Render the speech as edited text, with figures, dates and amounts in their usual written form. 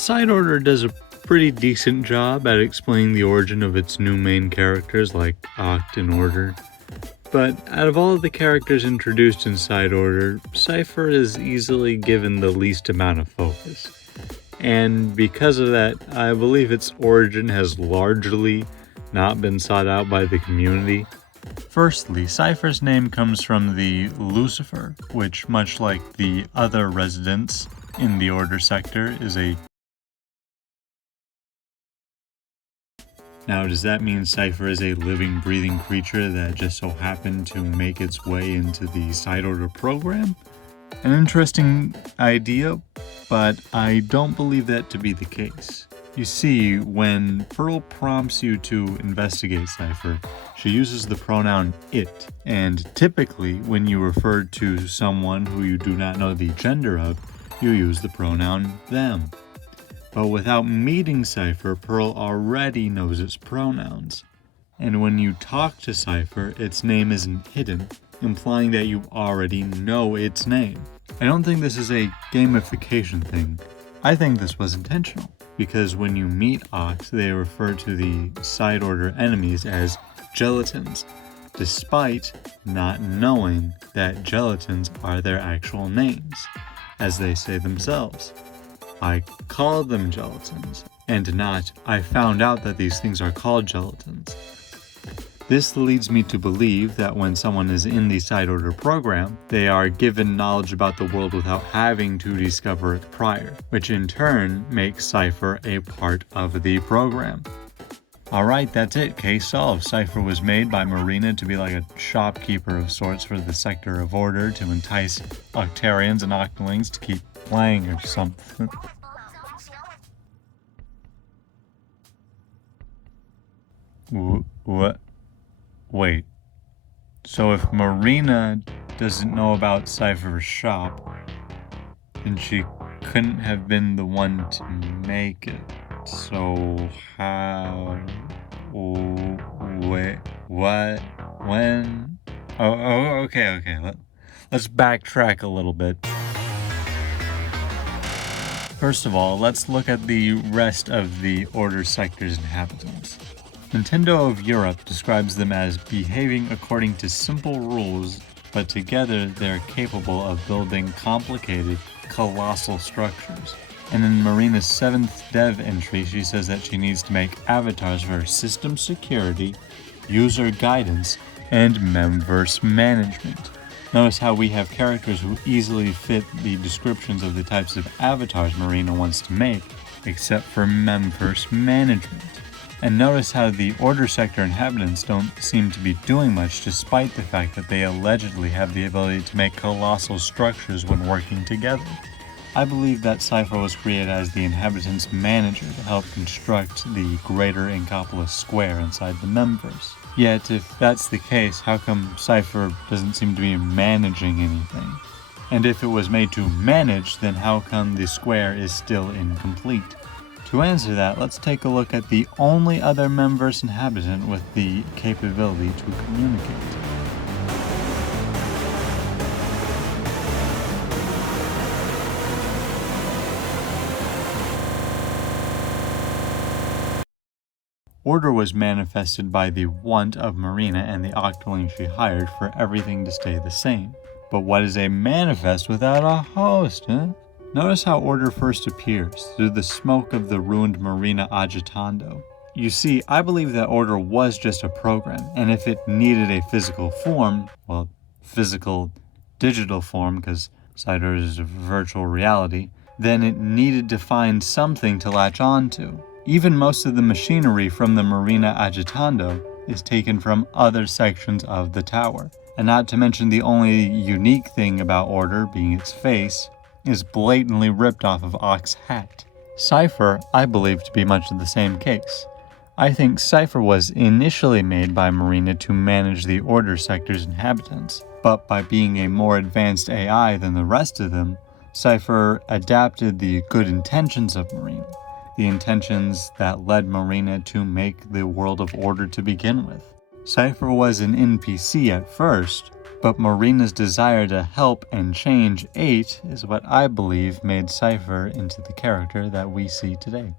Side Order does a pretty decent job at explaining the origin of its new main characters like Acht and Order. But out of all of the characters introduced in Side Order, Cipher is easily given the least amount of focus. And because of that, I believe its origin has largely not been sought out by the community. Firstly, Cipher's name comes from the Lucifer, which, much like the other residents in the Order sector, is a... Now, does that mean Cipher is a living, breathing creature that just so happened to make its way into the Side Order program? An interesting idea, but I don't believe that to be the case. You see, when Pearl prompts you to investigate Cipher, she uses the pronoun it, and typically when you refer to someone who you do not know the gender of, you use the pronoun them. But without meeting Cipher, Pearl already knows its pronouns. And when you talk to Cipher, its name isn't hidden, implying that you already know its name. I don't think this is a gamification thing. I think this was intentional, because when you meet Acht, they refer to the Side Order enemies as gelatins, despite not knowing that gelatins are their actual names, as they say themselves. I called them gelatins, and not, I found out that these things are called gelatins. This leads me to believe that when someone is in the Side Order program, they are given knowledge about the world without having to discover it prior, which in turn makes Cipher a part of the program. Alright, that's it. Case solved. Cipher was made by Marina to be like a shopkeeper of sorts for the sector of Order to entice Octarians and Octolings to keep playing or something. What? Wait. So if Marina doesn't know about Cipher's shop, then she couldn't have been the one to make it. So how? Wait, what? When? Okay. Let's backtrack a little bit. First of all, let's look at the rest of the Order sector's inhabitants. Nintendo of Europe describes them as behaving according to simple rules, but together they're capable of building complicated, colossal structures. And in Marina's 7th dev entry, she says that she needs to make avatars for system security, user guidance, and memverse management. Notice how we have characters who easily fit the descriptions of the types of avatars Marina wants to make, except for memverse management. And notice how the Order sector inhabitants don't seem to be doing much despite the fact that they allegedly have the ability to make colossal structures when working together. I believe that Cipher was created as the inhabitants' manager to help construct the greater Inkopolis square inside the memverse. Yet, if that's the case, how come Cipher doesn't seem to be managing anything? And if it was made to manage, then how come the square is still incomplete? To answer that, let's take a look at the only other memverse inhabitant with the capability to communicate. Order was manifested by the want of Marina and the Octoling she hired for everything to stay the same. But what is a manifest without a host, huh? Notice how Order first appears, through the smoke of the ruined Marina Agitando. You see, I believe that Order was just a program, and if it needed a physical form, well, physical digital form, because Side Order is a virtual reality, then it needed to find something to latch onto. Even most of the machinery from the Marina Agitando is taken from other sections of the tower. And not to mention the only unique thing about Order, being its face, is blatantly ripped off of Acht's hat. Cipher, I believe to be much the same case. I think Cipher was initially made by Marina to manage the Order sector's inhabitants, but by being a more advanced AI than the rest of them, Cipher adapted the good intentions of Marina, the intentions that led Marina to make the world of Order to begin with. Cipher was an NPC at first, But Marina's desire to help and change 8 is what I believe made Cipher into the character that we see today.